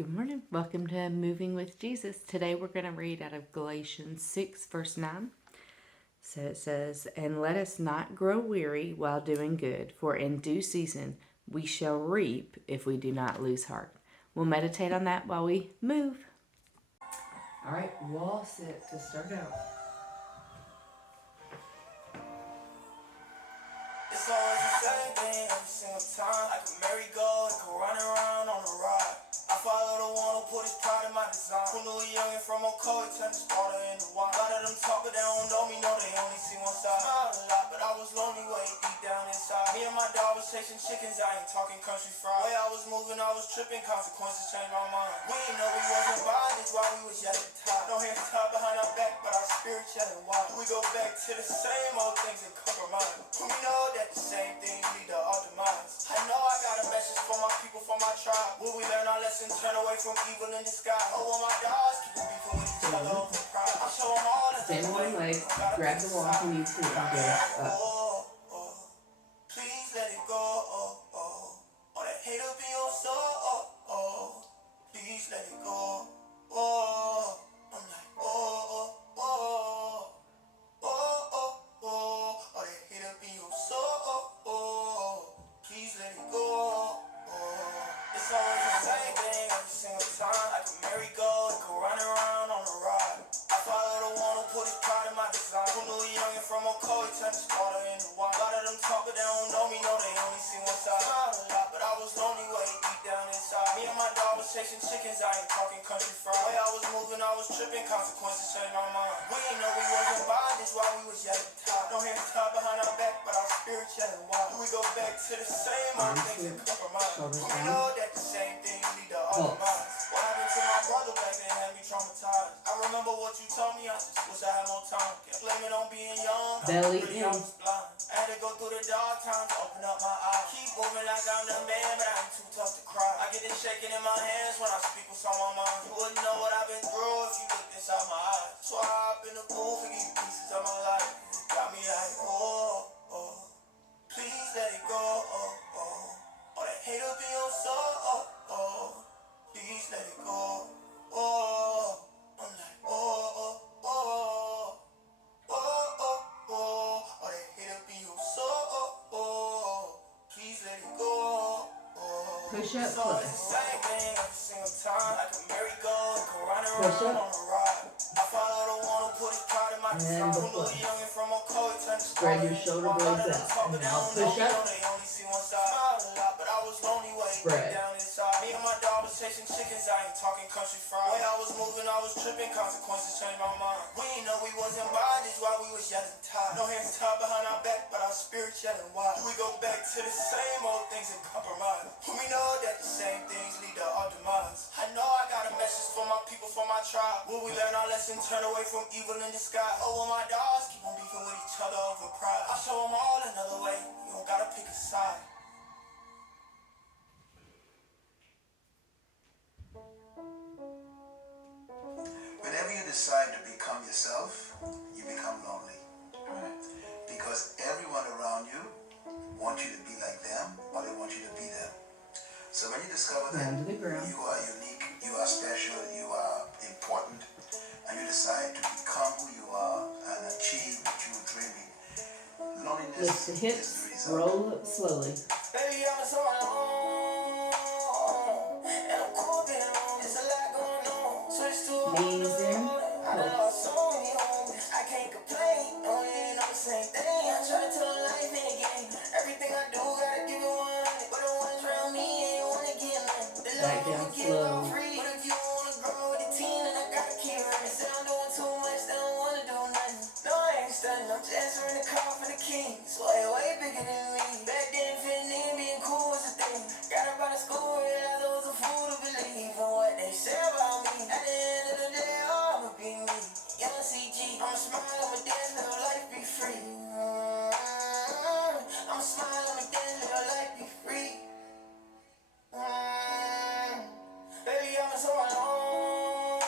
Good morning. Welcome to Moving with Jesus. Today we're going to read out of Galatians 6, verse 9. So it says, "And let us not grow weary while doing good, for in due season we shall reap if we do not lose heart." We'll meditate on that while we move. All right, wall sit to start out. It's always the same thing every single time. Like a merry-go, it go run around on the ride. I follow the one who put his pride in my design. Who knew a youngin' from Oco, he turned the starter into wine. A lot of them talk, but they don't know me, no, they only see one side. Smile a lot, but I was lonely way deep down inside. Me and my dog was chasing chickens, I ain't talking country fried. Way I was moving, I was tripping, consequences changed my mind. We ain't know we wasn't bondage while we was yet at the top. No hands tied behind our back, but our spirits yelling wild. We go back to the same old things and compromise. We know that the same things lead to our demise. I know I got a message for my people, for my tribe. Will we learn our lesson, turn away from evil in disguise? Oh, well, my dogs keep beefing with each other over pride. I'll show them all that. Stand on one leg, grab the wall if you need to, and go up. Please let it go. All that hate up in your soul. Please let it go. I'm like, all that hate up in your soul. Please let it go. It's always the same thing every single time. Like a merry-go, it go run around on the ride. I follow the one who put his pride in my design. Who knew a youngin' from Oco, he turned the starter into wine. A lot of them talk, but they don't know me, no, they only see one side. Smile a lot, but I was lonely way deep down inside. Me and my dog was chasing chickens, I ain't talking country fried. Way I was moving, I was tripping, consequences changed my mind. We ain't know we wasn't bondage while we was yet at the top. No hands tied behind our back, but our spirits yelling wild. We go back to the same old things and compromise. We know that the same things lead to our demise. What happened to my brother back then had me traumatized. I remember what you told me, I just wish I had more time. Can't blame it on being young, Belly really in. I was blind. I had to go through the dark times to open up my eyes. Keep moving like I'm the man, but I'm too tough to cry. I get it shaking in my hands when I speak what's on my mind. You wouldn't know what I've been through if you looked inside my eyes. So I hop in the booth and give you pieces of my life. Got me like, please let it go. All that hate up in your soul. Please let it go. I'm like, all that hate up in your soul. Please let it go. Push up, It's always the push. same thing every single time. Like a merry-go, it go run Push around up. on the ride. I follow the one who put his pride in my design. And Who knew the a youngin' from Oco, he turned the Spread starter your into shoulder wine. A lot blades of them out. talk, And but they now don't push know me, up. no, they only see one side. Smiled a lot, but I was lonely way deep Spread. down inside. Me and my dog was chasing chickens, I ain't talking country fried. Way I was moving, I was tripping, consequences changed my mind. We ain't know we wasn't bondage while we was yet tied. No hands tied behind our back, but our spirits yelling wild. We go back to the same old things and compromise. We know that the same things lead to our demise. I know I got a message for my people, for my tribe. Will we learn our lesson, turn away from evil in disguise? Oh, well, my dogs keep on beefing with each other over pride. I'll show them all another way. You don't gotta pick a side. Whenever you decide to become yourself, you become lonely. Because everyone around you wants you to be like them, or they want you to be them. So when you discover that Down to the ground. you are unique, you are special, you are important, and you decide to become who you are and achieve what you were dreaming, loneliness Lift the is hips, the result. roll up slowly. Baby, I'm so alone, and I'm cold being alone. There's a lot going on. Switch to a whole Knees nother in, road. I done lost so many homies. I can't complain. No, we ain't on the same thing. I try to tell life in a game. Everything I do, gotta give it 100. But the ones around me ain't wanna get nothing. The Back love down I'ma give out slow. free. But if you wanna grow with the team, then I gotta keep running. Say I'm doing too much, they don't wanna do nothing. No, I ain't stunning. I'm just answering the call for the king. So way bigger than me. Back then, fitting in, being cool was a thing. Got up out of school, realized I was a fool to believe in what they say about me. At the end of the day, I'ma be me. Young CG, I'ma smile, I'ma dance, live life be free. I'ma smile, I'ma dance, live life be free. Baby, I'm so alone,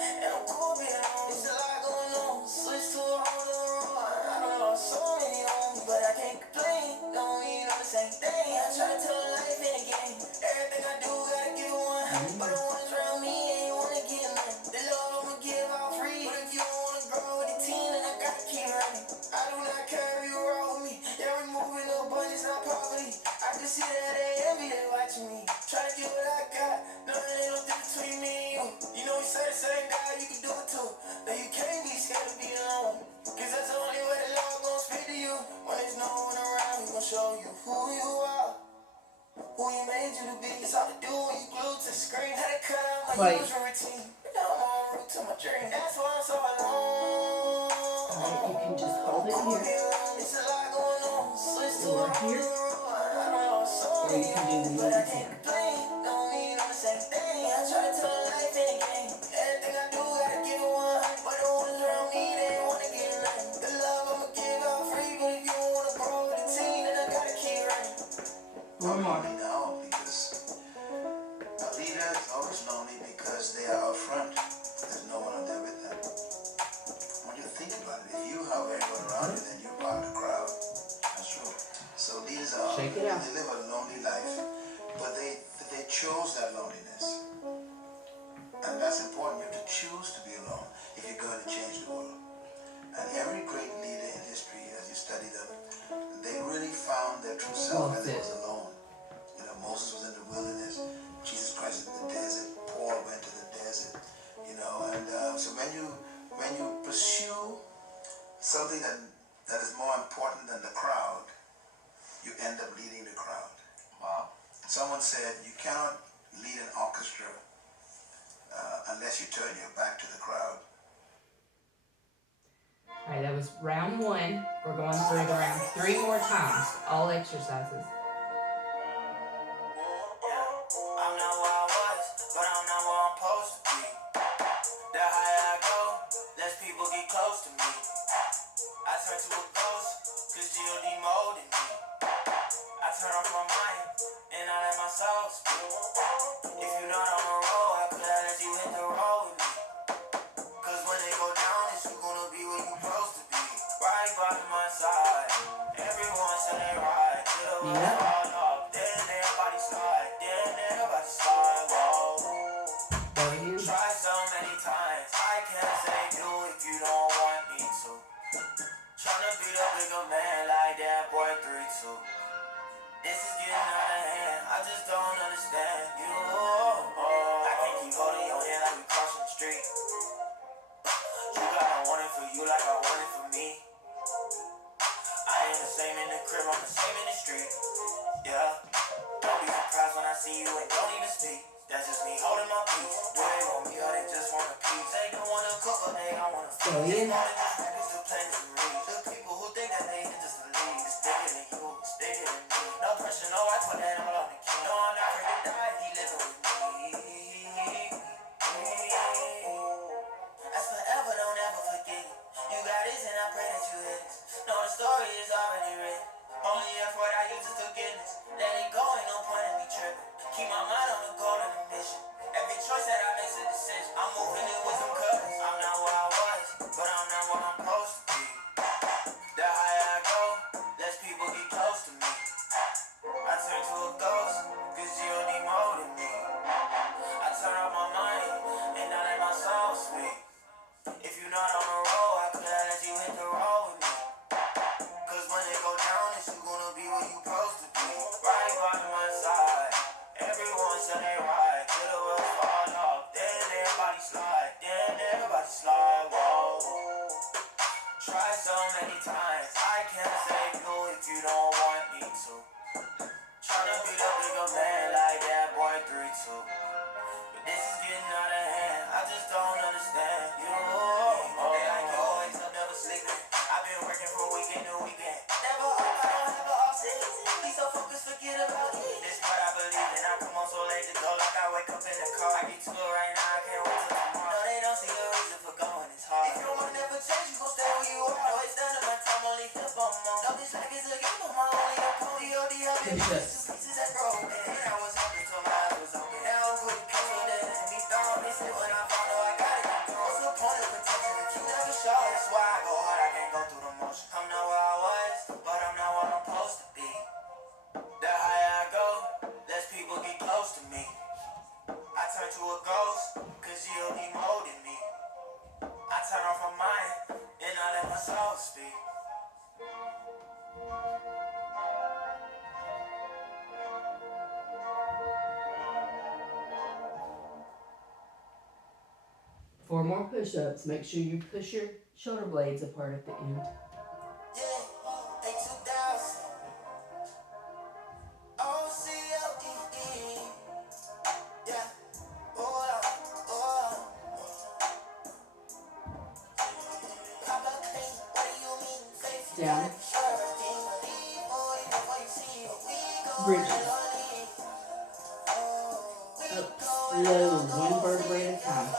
and I'm cool being alone. There's a lot going on. Switch to a whole other road. I done lost so many homies, but I can't complain. Don't mean I'm the same thing. I try to tell life in a game. Everything I do, gotta give it 100. But the ones around me ain't wanna get nothing. The love I'ma give out free. But if you don't wanna grow with the team, then I gotta keep running. I do not care if you roll with me. Yeah, we moving abundance, not poverty. I can see that they envy, they watching me. Try to get what I got. Nothing ain't no difference between me and you. You know we say the same guy, you can do it too. But you can't be scared to be alone. Cause that's the only way the Lord gon' speak to you. When there's no one around, He gon' show you who you are. Who He made you to be. It's all to do when you glued to the screen. Had to cut out my usual routine. Now I'm on route to my dream. That's why I'm so alone. Alright, you can just hold it here. It's a lot going on. Switch to Or a here. I don't know what's on Or you can do the but I music can't here. complain. Don't mean I'm the same thing. I try to tell life in a game. Everything I do, gotta give it one. But the ones around me, they ain't wanna get nothing. The love I'ma give out free. But if you wanna grow with the team, then I gotta keep running. One more. Lonely now because a leader is always lonely because they are up front. There's no one out there with them. When you think about it, if you have everyone around you, then you're part of the crowd. That's true. So leaders are Shake it out. they live a lonely life, but they chose that loneliness. And that's important. You have to choose to be alone if you're going to change the world. And every great leader in history, as you study them, they really found their true self when they was alone. You know, Moses was in the wilderness, Jesus Christ in the desert, Paul went to the desert. You know, and so when you pursue something that is more important than the crowd, you end up leading the crowd. Wow. Someone said you cannot lead an orchestra unless you turn your back to the crowd. Alright, that was round 1. We're going through it around 3 more times. All exercises. I'm not where I was, but I'm not where I'm supposed to be. The higher I go, less people get close to me. I turn to a ghost, cause G.O.D. molded me. I turn off my mind, and I let my soul speak. If you're not on the road, I could have let you hit the road with me. Cause when they go down, it's you gonna be where you supposed to be. Right by my side, everyone said they right. Till the roof fall off, then everybody slide. Then everybody slide, whoa. Try so many times, I can't save you if you don't want me to. Tryna be the bigger man like that boy 3-2. This is getting out of hand, I just don't understand you. I can't keep holding your hand like we crossing the street. You got I want it for you like I want it for me. I ain't the same in the crib, I'm the same in the street. Yeah, don't be surprised when I see you and don't even speak. That's just me holding my peace. Do they want me or they just want a piece? They don't wanna cook or they don't wanna feed. It's more than just records, the plans to reach. The people who think that they just a lead. It's bigger than you, it's bigger than me. No pressure, no, I put that all on the king. No, I'm not afraid to die, he living with me. That's forever, don't ever forget it. You got this and I pray that you hit this. No, the story is already written. Only effort I use is forgiveness. Let it go, ain't no point in me tripping. Keep my mind on the goal and the mission. Every choice that I make's a decision. I'm moving in with some cuz. I'm not where I was, but I'm not where I'm supposed to be. The higher I go, less people get close to me. I turn to a ghost, cause G.O.D. molded me. I turn off my mind, and I let my soul speak. If you're not on the road, I could have let you hit the road with me. Cause when they go down, it's you gonna be where you supposed to be. Right by my side, everyone said they right. Till the wheels fall off, then everybody slide. Then everybody slide, whoa. Try so many times, I can't save you if you don't want me to. Tryna be the bigger man like that boy 3-2. But this is getting out of hand, I just don't understand you. They like you always up, never sleeping. I've been working from weekend to weekend. Never off, I don't have an off season. Be so focused, forget about it. This part I believe in, I come on so late to go like I wake up in the car. I get to it right now, I can't wait till tomorrow. No, they don't see a reason for going, it's hard. If you don't wanna never change, you gon' stay where you are. No, it's done in my time, only here for a moment. No, this like it's a game, I'm my only opponent. D.O.D. helped me with two pieces that broke. And I was happy till my eyes was open. Now I'm putting pencil there and be thrown. They said when I found out I got it, what's the point of potential if you never show? That's why I go hard, I can't go through the motion. I'm not where I was, but I'm not where I'm supposed to be. The higher I go, less people get close to me. I turn turn to a ghost, cause you'll be molding me. I turn off my mind, and I let my soul speak. Four more push-ups. Make sure you push your shoulder blades apart at the end. Yeah, in 2000. O-C-O-E-E. Yeah. Oh, oh. Papa clean, what do you mean? Faith, you Down. gotta be sure everything will leave, boy, before you see it. We go Bridges. lonely. Up slow, one vertebrae at a time.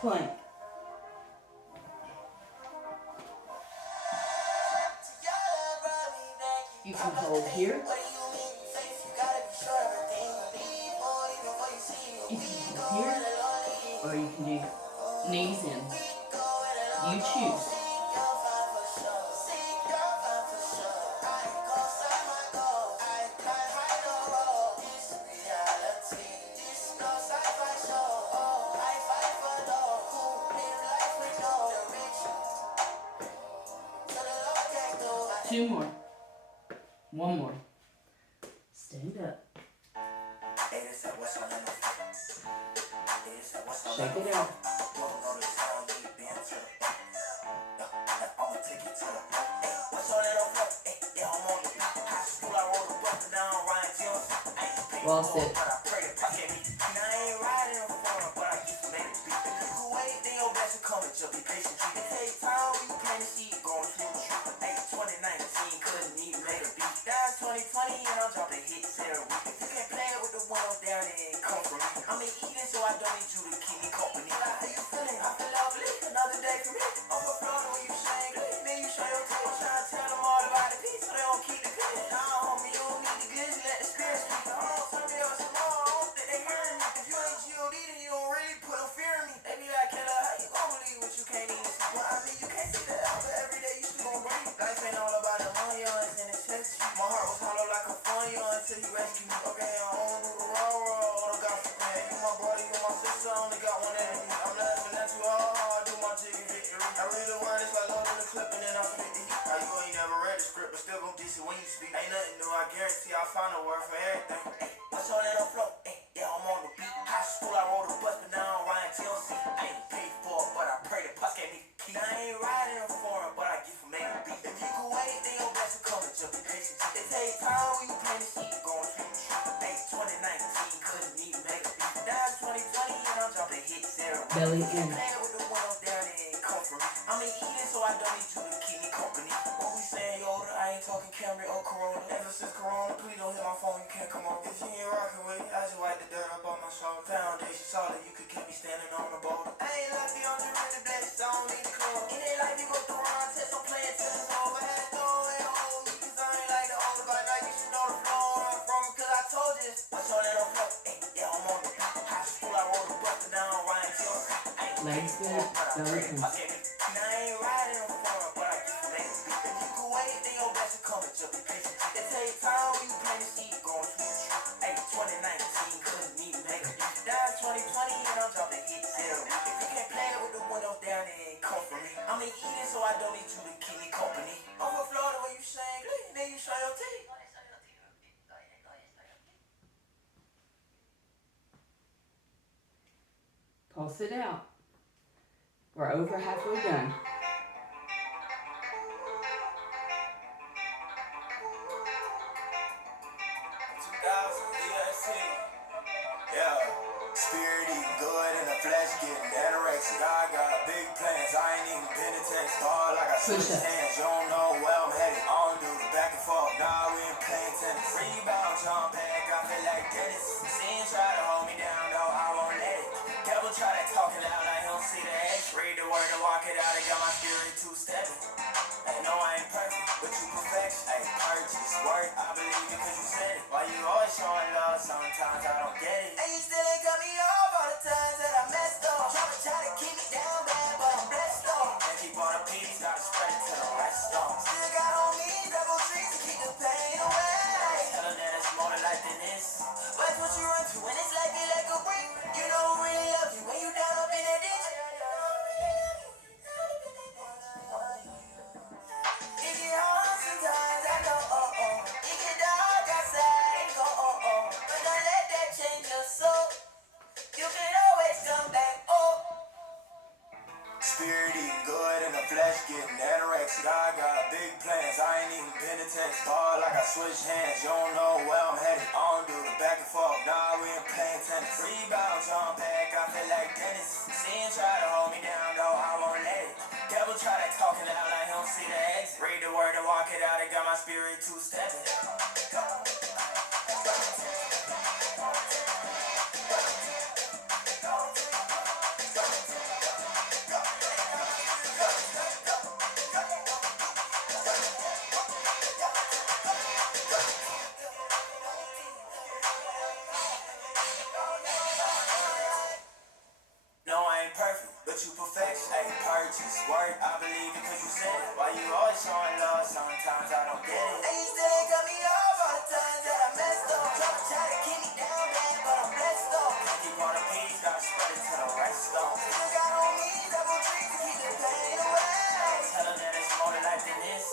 Plank. You can hold here. You can hold here, or you can do knees in. You choose. Two more. One more. Stand up. Shake it out. Well sit. Belly in. I mean, eating so I don't need you to keep me company. When we saying yoda, I ain't talking Camry or Corona. Ever since Corona, please don't hit my phone, you can't come on. If you ain't rockin' with it, I just wipe the dirt up on my shoulder. Foundation solid, you could catch me standing on the boulder. I ain't lucky, I'm just really blessed, I don't need the clothes. In that life, you go through round test, I'm playing till it's over. Had to throw away the old me, cause I ain't like the older. By now, you should know the flow where I'm from, cause I told you this. What's on that on flow? Hey, yeah, I'm on the high school, I wrote a book, and now I'm riding till Legs good, belly good. I ain't riding on front, but I get lazy. If you can wait, then your best will come at your patient. It take time when you plant the seed, going to the tree. Hey, 2019, couldn't even make it. Now it's 2020, and I'm dropping hits every week. If you can't play it with the windows down, it ain't come from me. I'm eating, so I don't need you to keep me company. Overflow the way you sing, then you show your teeth. Pulse it out. We're over halfway done. 2000 EST. Yeah. Spirit eating good and the flesh getting anorexic. I got big plans. I ain't even been to text. Ball like I switch hands. You don't know where I'm headed. I don't do the back and forth. Now we ain't playing tennis. Rebound, jump back. I feel like Dennis. Sin try to hold me down, though I won't let it. Devil try to talk it out. I don't see the X. Read the word and walk it out. I got my spirit two-stepping. I know I ain't perfect, but you perfection. Hey, purchase, work, I believe it cause you said it. Why you always showing love, sometimes I don't get it. And you still ain't cut me off all the times that I messed up. Try to keep me down bad, but I'm blessed up. And keep all the peace, gotta spread it to the rest of them. Still got on me, double trees to keep the pain away. Tell them that it's more to life than this. Watch what you run to when it's like it like a break. You know who really loves you when you down up in that ditch. It get hard sometimes, I know, It get dark outside, go, But don't let that change your soul. You can always come back, Spirit eating good and the flesh getting anorexic. I got big plans, I ain't even been to text. Ball like I switch hands, you don't know where I'm headed. I don't do the back and forth, nah, we ain't playing tennis. Rebound, jump back, I feel like Dennis. Sin try to hold me down, though I won't let it. Devil try to talk it out, I don't see the exit. Read the word and walk it out, it got my spirit two-stepping. No, I ain't perfect, but you perfection. Hey, purchase, work, I believe it cause you said it. Why you always showing love, sometimes I don't get it. And you still ain't cut me off all the times that I messed up. Try to keep me down bad, but I'm blessed up. And keep all the peace, gotta spread it to the rest of them. Still got on me, double trees to keep the pain away. Tell them that it's more to life than this.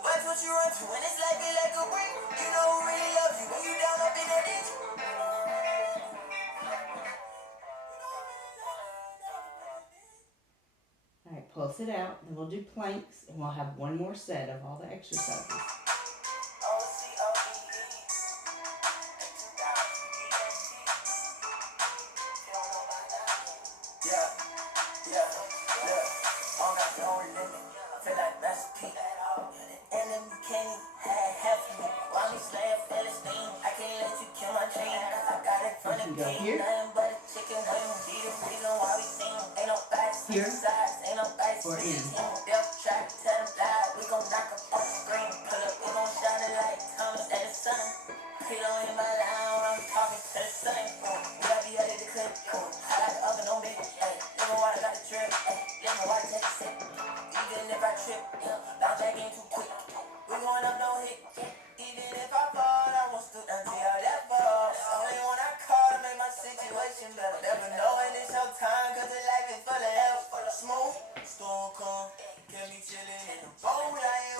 Watch what you run to when it's like it like a break. You know who really loves you when you down up in that ditch. All right, pulse it out, and we'll do planks, and we'll have one more set of all the exercises. You can go here, here, or in. Even if I trip, bounce back in too quick. We going up, no hit. Even if I fall, I won't stoop until I left off. Only when I call to make my situation better. Never knowing it's your time, cause the life is full of hell. Smooth, storm come, get me chillin' in the boat like,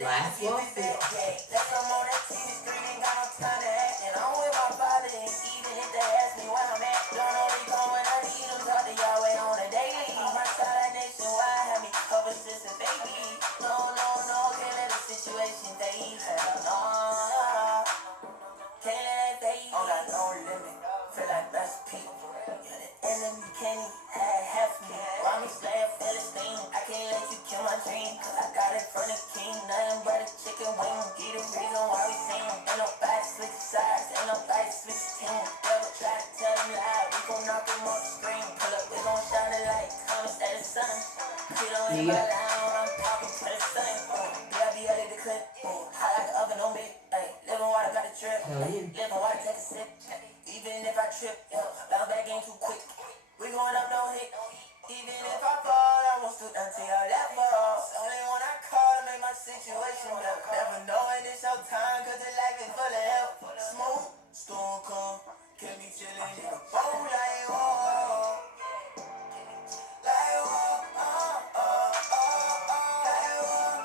Last walk. Yeah. Hell yeah. Even if I trip, bounce back in too quick. We going up, no hit. Even if I fall, I won't stoop until I left for all. Only when I call to make my situation better. Never knowing it's your time, cause the life is full of help. Smooth, storm come, kept me chillin' in a boat like whoa. Like whoa, like whoa,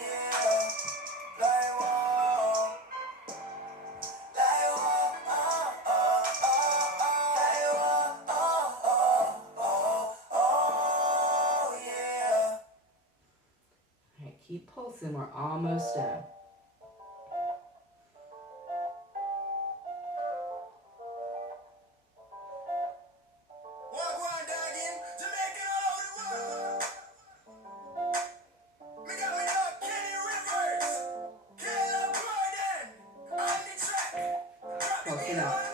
yeah. Like whoa. All right, keep pulsing. We're almost done. Close enough.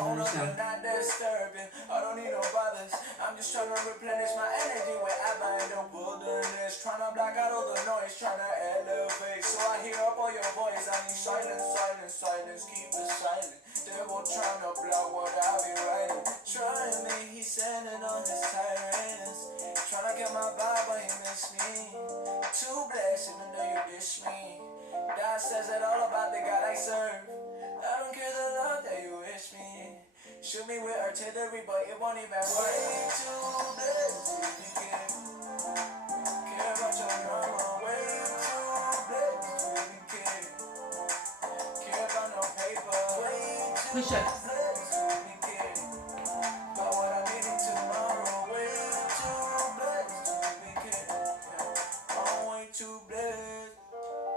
Almost done. Not disturbing, I don't need no brothers. I'm just trying to replenish my energy where I bind the wilderness. Trying to block out all the noise, trying to elevate. So I hear up all your voice. I need silence, silence, silence. Keep it silent. Devil trying to block what I be writing. Trying me, he's sending on his tyrants. Trying to get my vibe, but he missed me. Too blessed, even though you dish me. God says it all about the God I serve. I don't care the love that you wish me. Shoot me with artillery, but it won't even work. Way too blessed to be care about your drama. Way too blessed to be care about no paper. Way too Push-ups. blessed to be care about what I'm eating tomorrow. Way too blessed to be care. I'm way too blessed.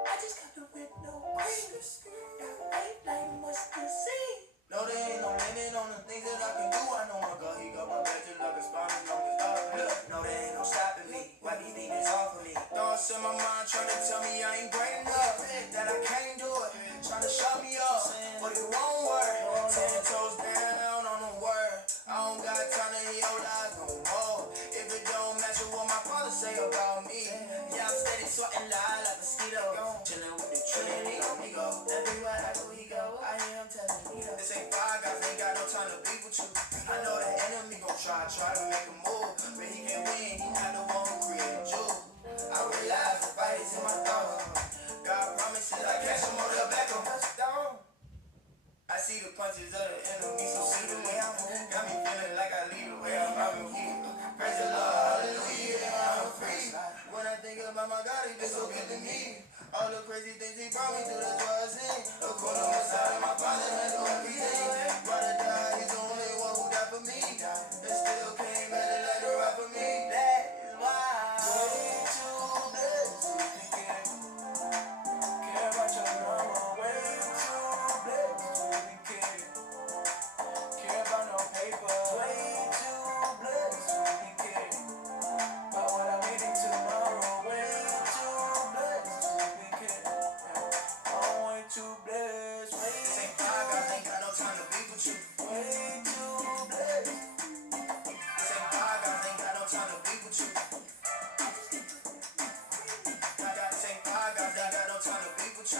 I just got the with no grace. Like mustard seed. No, there ain't no limit on the things that I can do. I know my God, he got my back just like a spine and on his dog. No, there ain't no stopping me. Wipe these demons off of me. Thoughts in my mind trying to tell me I ain't great enough, that I can't do it. Trying to shut me up, but it won't work. 10 toes down on the word. I don't got time to hear your lies no more. If it don't match with what my father say about me, yeah, I'm steady sweating lie like a mosquito. Chilling with the Trinity on me go. Everywhere I go, he go. I hear him telling me that this ain't five guys, ain't got no time to be with you. I know the enemy gon' try to make a move, but he can't win. He not the one who created you. I realize the fight is in my thoughts. God promises I catch him on the back of touchdown. I see the punches of the enemy, so see the way I move. Got me feeling like I lead the way I'm probably here. Praise the Lord, hallelujah, I'm free. When I think about my God, he been so good to me. All the crazy things he brought me through, that's what I sing. A corner of my side of my father, I know everything. Brother died, he's the only one who died for me. And still came at it like a rock for me. That is why way too blessed to be care about your drama. Way too blessed to be care about no paper. Way too blessed to be care about what I'm eating tomorrow. Way too blessed to be care. I'm way too blessed. This ain't five guys, ain't got no time to be with you. Way too blessed. This ain't five guys, ain't got no time to be with you. This ain't five guys, ain't got no time to be with you.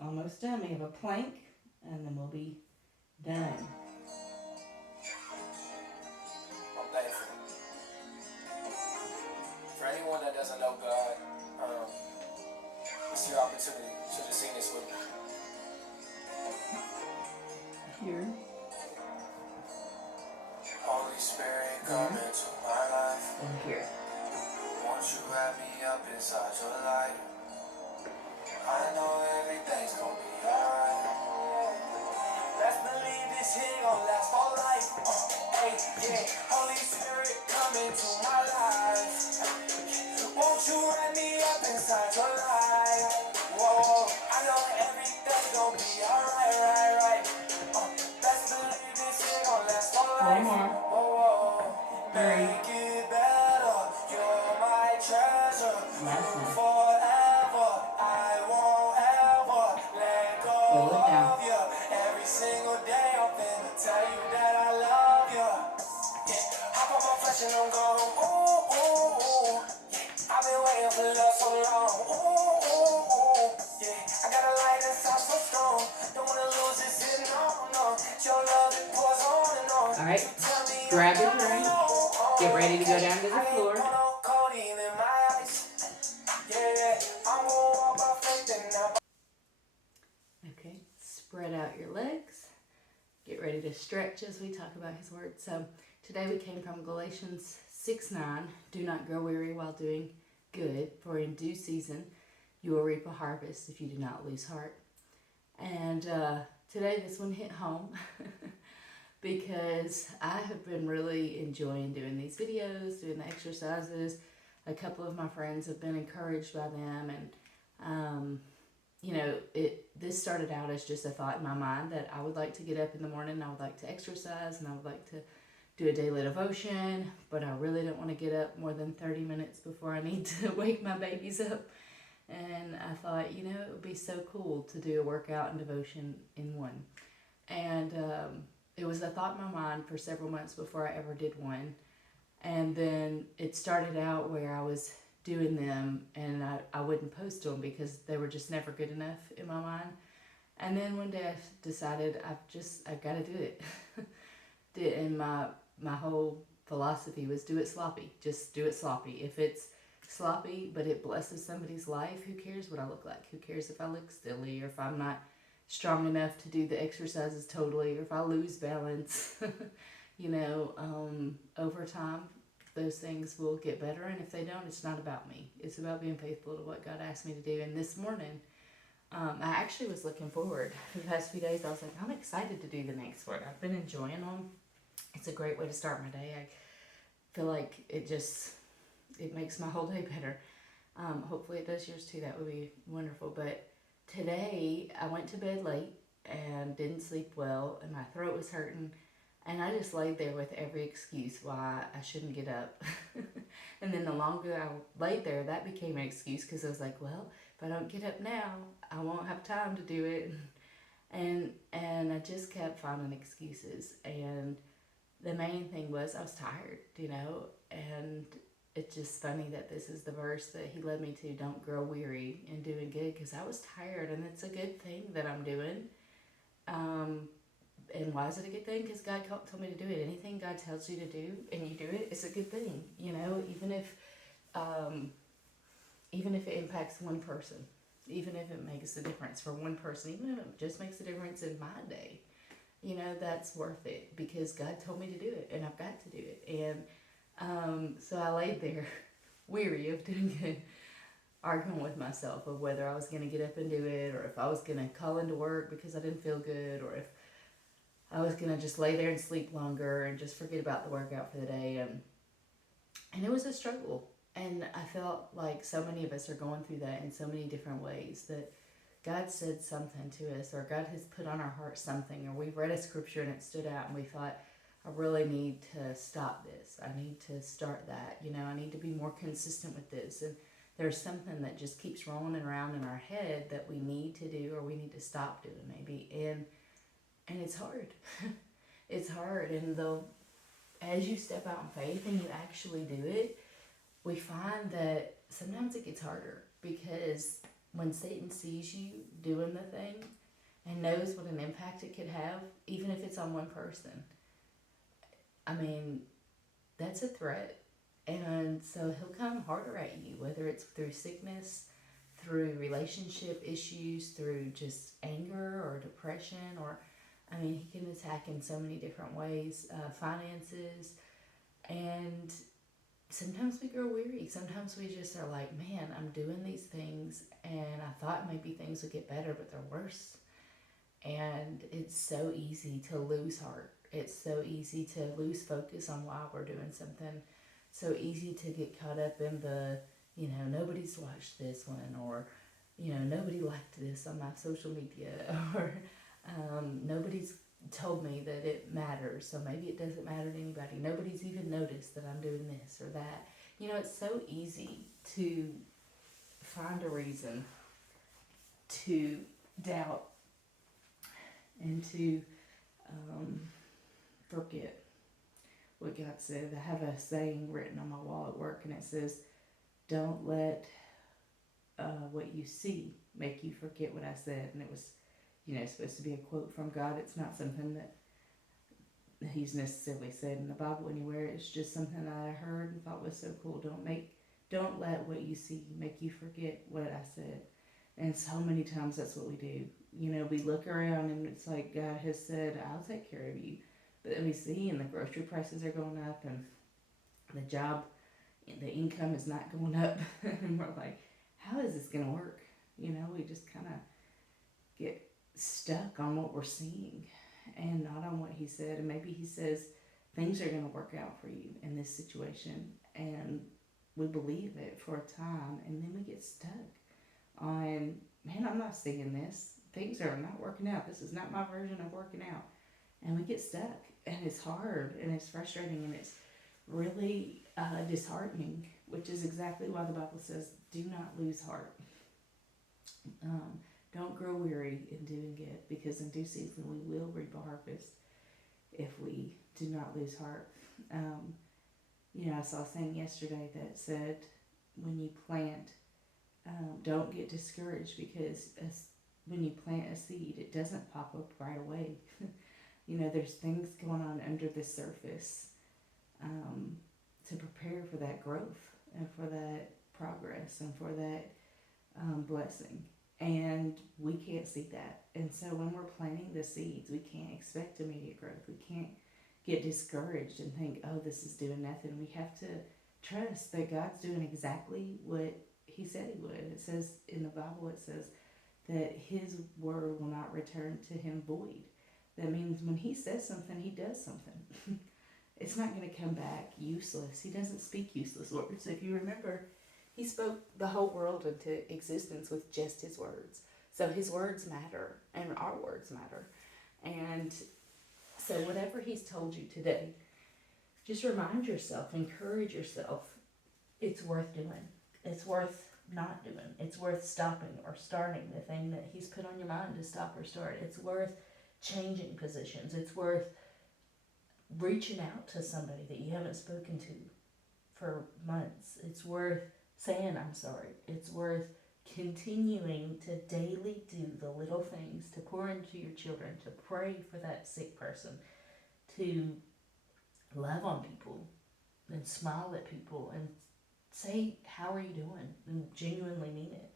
Almost done. We have a plank, and then we'll be done. I'm thankful. For anyone that doesn't know God, it's your opportunity. You should have seen this with me. Here. Holy Spirit, come into my life. And here. Won't you wrap me up inside your light? I know everything's gonna be alright. Let's believe this here gon' last for life. Hey, yeah. Holy Spirit, come come into my life. Won't you wrap me up inside your life? Whoa, I know everything's gonna be alright, right. Best believe this shit gon' last for life. One more. Whoa, make it better. You're my treasure. Last You one. forever. I won't ever let go Pull it down. of you. Every single day I'm finna tell you that I love you. Hop on my flesh and I'm gone. Ooh, ooh, ooh. Yeah, I've been waiting for love so long. Ooh, ooh, ooh. Yeah, I got a light inside so strong. Don't wanna lose this shit, no, no. Your love, it pours on and on. All right. You tell me Grab I'm your drink. Get ready to go down to the floor. I ain't no codeine in my eyes. Yeah, I'm gonna walk by faith and not. Okay. Spread out your legs. Get ready to stretch as we talk about his word. So today we came from Galatians 6:9. Do not grow weary while doing good, for in due season you will reap a harvest if you do not lose heart. And today this one hit home because I have been really enjoying doing these videos, doing the exercises. A couple of my friends have been encouraged by them, and you know, this started out as just a thought in my mind that I would like to get up in the morning, I would like to exercise, and I would like to do a daily devotion, but I really don't want to get up more than 30 minutes before I need to wake my babies up. And I thought, you know, it would be so cool to do a workout and devotion in one. And it was a thought in my mind for several months before I ever did one. And then it started out where I was doing them and I wouldn't post them because they were just never good enough in my mind. And then one day I decided I've got to do it. And my whole philosophy was do it sloppy. Just do it sloppy. If it's sloppy but it blesses somebody's life, who cares what I look like? Who cares if I look silly or if I'm not strong enough to do the exercises totally or if I lose balance? You know, over time those things will get better, and if they don't, it's not about me. It's about being faithful to what God asked me to do. And this morning, I actually was looking forward. For the past few days, I was like, I'm excited to do the next one. I've been enjoying them. It's a great way to start my day. I feel like it makes my whole day better. Hopefully it does yours too. That would be wonderful. But today, I went to bed late and didn't sleep well, and my throat was hurting. And I just laid there with every excuse why I shouldn't get up. And then the longer I laid there, that became an excuse because I was like, well, if I don't get up now, I won't have time to do it. And I just kept finding excuses. And the main thing was I was tired, you know. And it's just funny that this is the verse that he led me to, don't grow weary in doing good, because I was tired, and it's a good thing that I'm doing. And why is it a good thing? Because God told me to do it. Anything God tells you to do and you do it, it's a good thing. You know, even if it impacts one person, even if it makes a difference for one person, even if it just makes a difference in my day, you know, that's worth it because God told me to do it and I've got to do it. And so I laid there weary of doing it, arguing with myself of whether I was going to get up and do it, or if I was going to call into work because I didn't feel good, or if I was going to just lay there and sleep longer and just forget about the workout for the day. And it was a struggle. And I felt like so many of us are going through that in so many different ways, that God said something to us, or God has put on our heart something, or we've read a scripture and it stood out and we thought, I really need to stop this. I need to start that. You know, I need to be more consistent with this. And there's something that just keeps rolling around in our head that we need to do, or we need to stop doing maybe. And it's hard. It's hard. And though, as you step out in faith and you actually do it, we find that sometimes it gets harder, because when Satan sees you doing the thing and knows what an impact it could have, even if it's on one person, I mean, that's a threat. And so he'll come harder at you, whether it's through sickness, through relationship issues, through just anger or depression, or I mean, he can attack in so many different ways, finances, and sometimes we grow weary. Sometimes we just are like, man, I'm doing these things, and I thought maybe things would get better, but they're worse. And it's so easy to lose heart. It's so easy to lose focus on why we're doing something. so easy to get caught up in the, nobody's watched this one, or, nobody liked this on my social media, or nobody's told me that it matters, so maybe it doesn't matter to anybody. Nobody's even noticed that I'm doing this or that. It's so easy to find a reason to doubt and to forget what God said. I have a saying written on my wall at work, and it says, "Don't let what you see make you forget what I said." And it was, supposed to be a quote from God. It's not something that He's necessarily said in the Bible anywhere. It's just something that I heard and thought was so cool. Don't let what you see make you forget what I said. And so many times that's what we do. We look around and it's like God has said, "I'll take care of you." But then we see, and the grocery prices are going up, and the income is not going up. And we're like, how is this going to work? We just kind of get stuck on what we're seeing and not on what He said. And maybe He says things are going to work out for you in this situation. And we believe it for a time, and then we get stuck on, man, I'm not seeing this. Things are not working out. This is not my version of working out. And we get stuck, and it's hard, and it's frustrating, and it's really disheartening, which is exactly why the Bible says, do not lose heart. Don't grow weary in doing good, because in due season we will reap a harvest if we do not lose heart. I saw a saying yesterday that said, when you plant, don't get discouraged, because when you plant a seed, it doesn't pop up right away. There's things going on under the surface to prepare for that growth and for that progress and for that blessing. And we can't see that. And so when we're planting the seeds, we can't expect immediate growth. We can't get discouraged and think, oh, this is doing nothing. We have to trust that God's doing exactly what He said He would. It says in the Bible, it says that His word will not return to Him void. That means when He says something, He does something. It's not going to come back useless. He doesn't speak useless words. If you remember, He spoke the whole world into existence with just His words. So His words matter, and our words matter. And so whatever He's told you today, just remind yourself, encourage yourself, it's worth doing. It's worth not doing. It's worth stopping or starting the thing that He's put on your mind to stop or start. It's worth changing positions. It's worth reaching out to somebody that you haven't spoken to for months. It's worth saying I'm sorry. It's worth continuing to daily do the little things, to pour into your children, to pray for that sick person, to love on people and smile at people and say, how are you doing? And genuinely mean it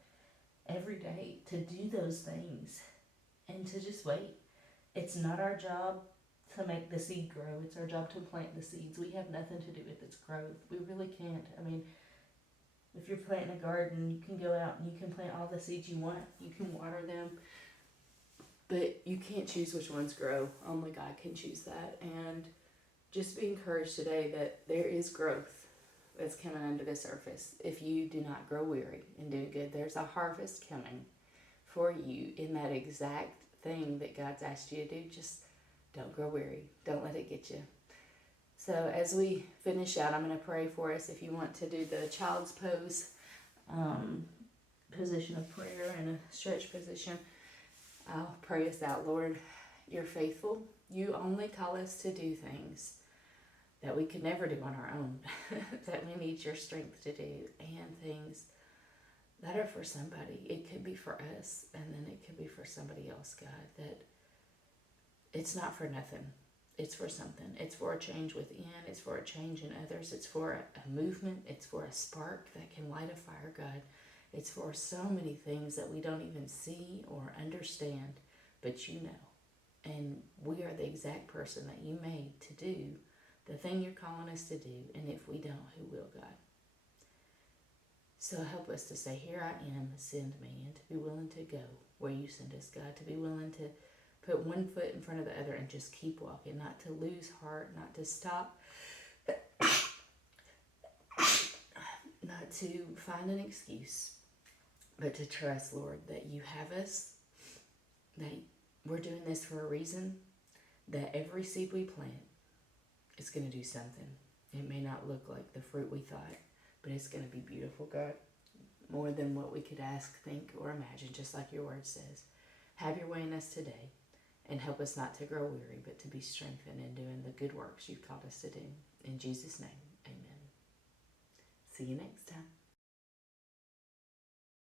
every day, to do those things and to just wait. It's not our job to make the seed grow. It's our job to plant the seeds. We have nothing to do with its growth. We really can't. I mean, if you're planting a garden, you can go out and you can plant all the seeds you want. You can water them, but you can't choose which ones grow. Only God can choose that. And just be encouraged today that there is growth that's coming under the surface. If you do not grow weary in doing good, there's a harvest coming for you in that exact thing that God's asked you to do. Just don't grow weary. Don't let it get you. So as we finish out, I'm going to pray for us. If you want to do the child's pose, position of prayer and a stretch position, I'll pray us out. Lord, You're faithful. You only call us to do things that we could never do on our own, that we need Your strength to do, and things that are for somebody. It could be for us, and then it could be for somebody else, God, that it's not for nothing. It's for something. It's for a change within. It's for a change in others. It's for a movement. It's for a spark that can light a fire, God. It's for so many things that we don't even see or understand, but You know. And we are the exact person that You made to do the thing You're calling us to do. And if we don't, who will, God? So help us to say, here I am, send me, and to be willing to go where You send us, God, to be willing to put one foot in front of the other and just keep walking, not to lose heart, not to stop, not to find an excuse, but to trust, Lord, that you have us, that we're doing this for a reason, that every seed we plant is going to do something. It may not look like the fruit we thought, but it's going to be beautiful, God. More than what we could ask, think, or imagine, just like your word says. Have your way in us today, and help us not to grow weary, but to be strengthened in doing the good works you've called us to do. In Jesus' name, amen. See you next time.